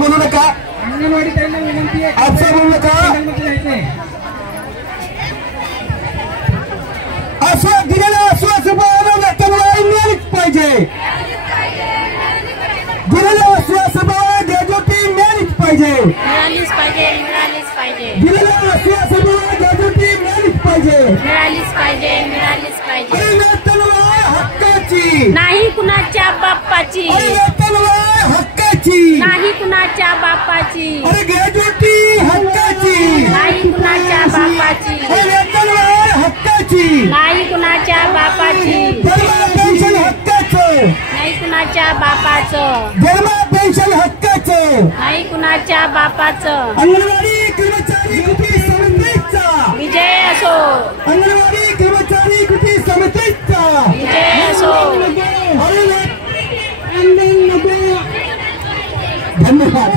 बोलू नका, अंगणवाडी ताईंना विनंती आहे, आपसा बोलू नका। असं दिलेलं आश्वासन मिळालीच पाहिजे, दिलेलं आश्वासन ग्रॅज्युटी मिळालीच पाहिजे, मिळालीच पाहिजे, मिळालीच पाहिजे, दिलेलं आश्वासन ग्रॅज्युटी मिळालीच पाहिजे, मिळालीच पाहिजे, मिळालीच पाहिजे। वेतनवाढ हक्काची नाही कुणाच्या बाप्पाची, वेतनवाढ हक्काची नाही कुणाच्या बाप्पाची, अरे ग्रॅज्युटी हक्काची, नाही कुणाच्या बाप्पाची, वेतनवाढ हक्काची, नाही कुणाच्या बापाची, जन्म पेन्शन हक्काचं, नाही कुणाच्या बापाचं, जन्म पेन्शन हक्काचं, नाही कुणाच्या बापाचं। अंगणवाडी कर्मचारी कृती समितीचा विजय असो, अंगणवाडी कर्मचारी कृती समितीचा विजय असो। धन्यवाद।